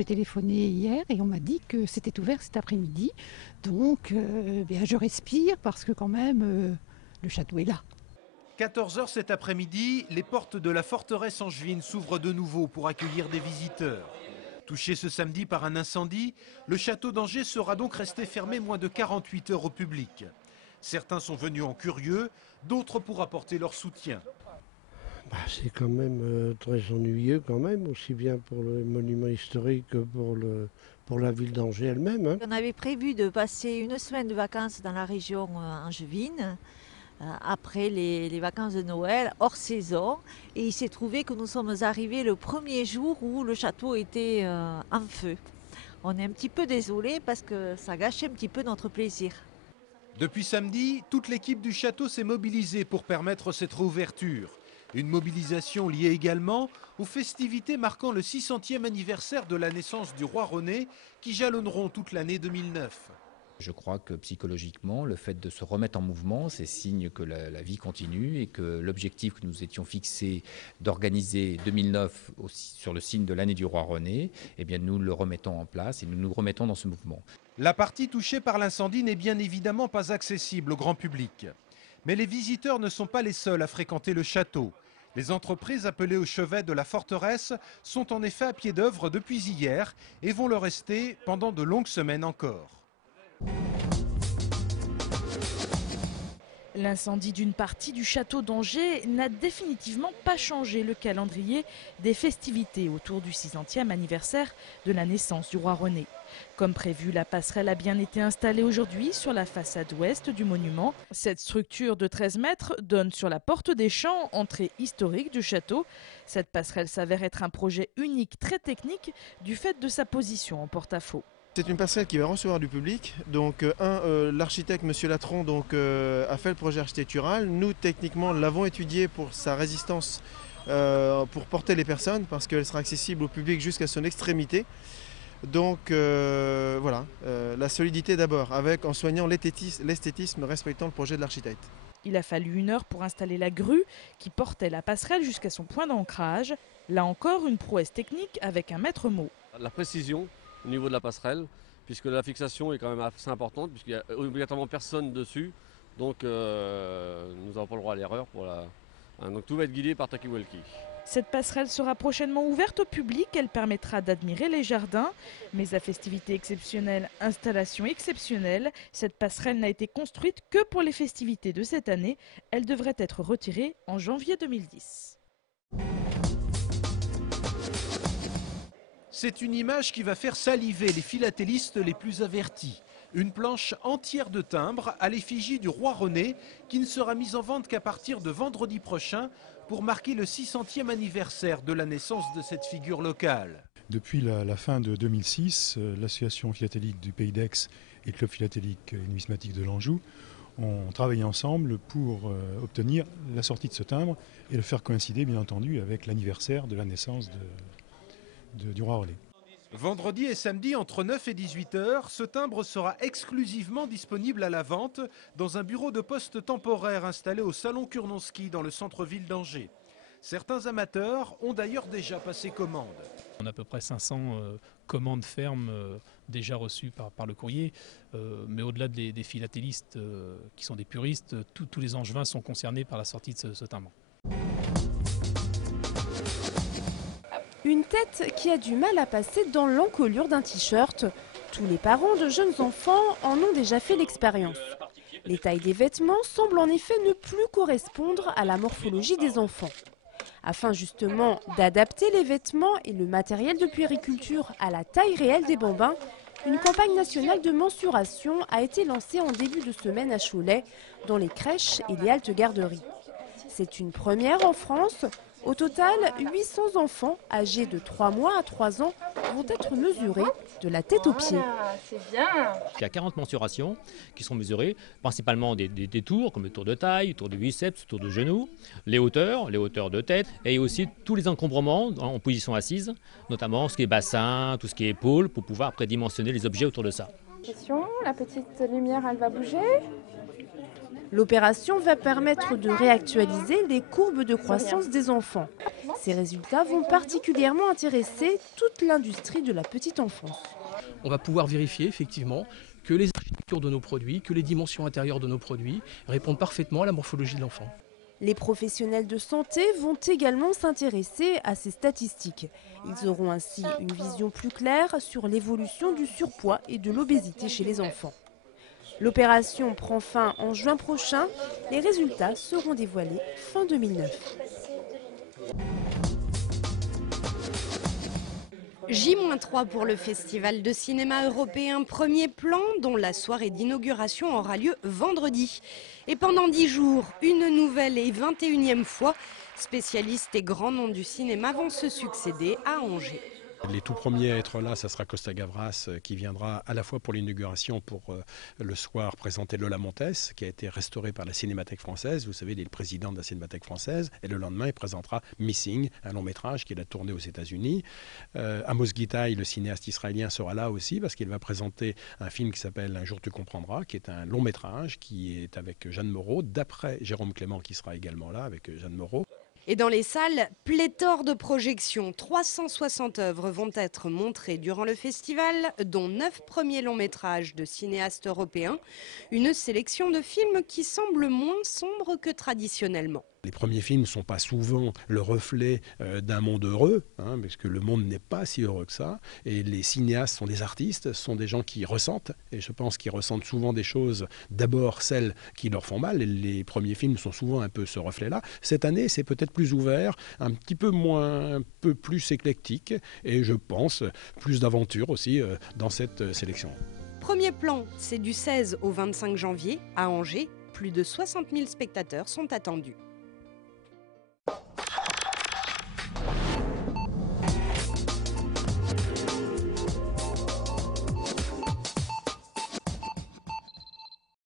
j'ai téléphoné hier et on m'a dit que c'était ouvert cet après-midi. Donc je respire parce que quand même le château est là. 14 h cet après-midi, les portes de la forteresse angevine s'ouvrent de nouveau pour accueillir des visiteurs. Touché ce samedi par un incendie, le château d'Angers sera donc resté fermé moins de 48 heures au public. Certains sont venus en curieux, d'autres pour apporter leur soutien. C'est quand même très ennuyeux quand même, aussi bien pour le monument historique que pour la ville d'Angers elle-même. Hein. On avait prévu de passer une semaine de vacances dans la région angevine, après les vacances de Noël, hors saison. Et il s'est trouvé que nous sommes arrivés le premier jour où le château était en feu. On est un petit peu désolés parce que ça gâchait un petit peu notre plaisir. Depuis samedi, toute l'équipe du château s'est mobilisée pour permettre cette réouverture. Une mobilisation liée également aux festivités marquant le 600e anniversaire de la naissance du roi René qui jalonneront toute l'année 2009. Je crois que psychologiquement, le fait de se remettre en mouvement, c'est signe que la vie continue et que l'objectif que nous étions fixés d'organiser 2009 sur le signe de l'année du roi René, eh bien nous le remettons en place et nous nous remettons dans ce mouvement. La partie touchée par l'incendie n'est bien évidemment pas accessible au grand public. Mais les visiteurs ne sont pas les seuls à fréquenter le château. Les entreprises appelées au chevet de la forteresse sont en effet à pied d'œuvre depuis hier et vont le rester pendant de longues semaines encore. L'incendie d'une partie du château d'Angers n'a définitivement pas changé le calendrier des festivités autour du 600e anniversaire de la naissance du roi René. Comme prévu, la passerelle a bien été installée aujourd'hui sur la façade ouest du monument. Cette structure de 13 mètres donne sur la porte des Champs, entrée historique du château. Cette passerelle s'avère être un projet unique, très technique, du fait de sa position en porte-à-faux. C'est une passerelle qui va recevoir du public. Donc l'architecte M. Latron a fait le projet architectural. Nous techniquement l'avons étudié pour sa résistance pour porter les personnes parce qu'elle sera accessible au public jusqu'à son extrémité. Donc voilà, la solidité d'abord, en soignant l'esthétisme respectant le projet de l'architecte. Il a fallu 1 heure pour installer la grue qui portait la passerelle jusqu'à son point d'ancrage. Là encore, une prouesse technique avec un maître mot. La précision au niveau de la passerelle, puisque la fixation est quand même assez importante, puisqu'il n'y a obligatoirement personne dessus. Donc nous n'avons pas le droit à l'erreur. Donc tout va être guidé par talkie-walkie. Cette passerelle sera prochainement ouverte au public. Elle permettra d'admirer les jardins. Mais à festivités exceptionnelles, installation exceptionnelle, cette passerelle n'a été construite que pour les festivités de cette année. Elle devrait être retirée en janvier 2010. C'est une image qui va faire saliver les philatélistes les plus avertis. Une planche entière de timbres à l'effigie du roi René qui ne sera mise en vente qu'à partir de vendredi prochain pour marquer le 600e anniversaire de la naissance de cette figure locale. Depuis la fin de 2006, l'association philatélique du Pays d'Aix et le club philatélique et numismatique de l'Anjou ont travaillé ensemble pour obtenir la sortie de ce timbre et le faire coïncider bien entendu avec l'anniversaire de la naissance du roi René. Vendredi et samedi entre 9 et 18 heures, ce timbre sera exclusivement disponible à la vente dans un bureau de poste temporaire installé au salon Kurnonski dans le centre-ville d'Angers. Certains amateurs ont d'ailleurs déjà passé commande. On a à peu près 500 commandes fermes déjà reçues par le courrier, mais au-delà des philatélistes qui sont des puristes, tous les Angevins sont concernés par la sortie de ce timbre. Une tête qui a du mal à passer dans l'encolure d'un t-shirt. Tous les parents de jeunes enfants en ont déjà fait l'expérience. Les tailles des vêtements semblent en effet ne plus correspondre à la morphologie des enfants. Afin justement d'adapter les vêtements et le matériel de puériculture à la taille réelle des bambins, une campagne nationale de mensuration a été lancée en début de semaine à Cholet, dans les crèches et les haltes garderies. C'est une première en France. Au total, 800 enfants âgés de 3 mois à 3 ans vont être mesurés de la tête aux pieds. C'est bien. Il y a 40 mensurations qui sont mesurées, principalement des tours, comme le tour de taille, le tour de biceps, le tour de genou, les hauteurs de tête, et aussi tous les encombrements en position assise, notamment ce qui est bassin, tout ce qui est épaule, pour pouvoir après dimensionner les objets autour de ça. Attention, la petite lumière, elle va bouger. L'opération va permettre de réactualiser les courbes de croissance des enfants. Ces résultats vont particulièrement intéresser toute l'industrie de la petite enfance. On va pouvoir vérifier effectivement que les architectures de nos produits, que les dimensions intérieures de nos produits répondent parfaitement à la morphologie de l'enfant. Les professionnels de santé vont également s'intéresser à ces statistiques. Ils auront ainsi une vision plus claire sur l'évolution du surpoids et de l'obésité chez les enfants. L'opération prend fin en juin prochain. Les résultats seront dévoilés fin 2009. J-3 pour le Festival de cinéma européen Premier Plan, dont la soirée d'inauguration aura lieu vendredi. Et pendant 10 jours, une nouvelle et 21e fois, spécialistes et grands noms du cinéma vont se succéder à Angers. Les tout premiers à être là, ça sera Costa Gavras qui viendra à la fois pour l'inauguration, pour le soir présenter Lola Montes, qui a été restauré par la Cinémathèque française. Vous savez, il est le président de la Cinémathèque française. Et le lendemain, il présentera Missing, un long métrage qu'il a tourné aux États-Unis. Amos Gitaï, le cinéaste israélien, sera là aussi parce qu'il va présenter un film qui s'appelle Un jour tu comprendras, qui est un long métrage qui est avec Jeanne Moreau, d'après Jérôme Clément qui sera également là avec Jeanne Moreau. Et dans les salles, pléthore de projections. 360 œuvres vont être montrées durant le festival, dont 9 premiers longs métrages de cinéastes européens. Une sélection de films qui semble moins sombre que traditionnellement. Les premiers films ne sont pas souvent le reflet d'un monde heureux, parce que le monde n'est pas si heureux que ça. Et les cinéastes sont des artistes, sont des gens qui ressentent. Et je pense qu'ils ressentent souvent des choses, d'abord celles qui leur font mal. Et les premiers films sont souvent un peu ce reflet-là. Cette année, c'est peut-être plus ouvert, un petit peu moins, un peu plus éclectique. Et je pense plus d'aventure aussi dans cette sélection. Premier Plan, c'est du 16 au 25 janvier à Angers. Plus de 60 000 spectateurs sont attendus.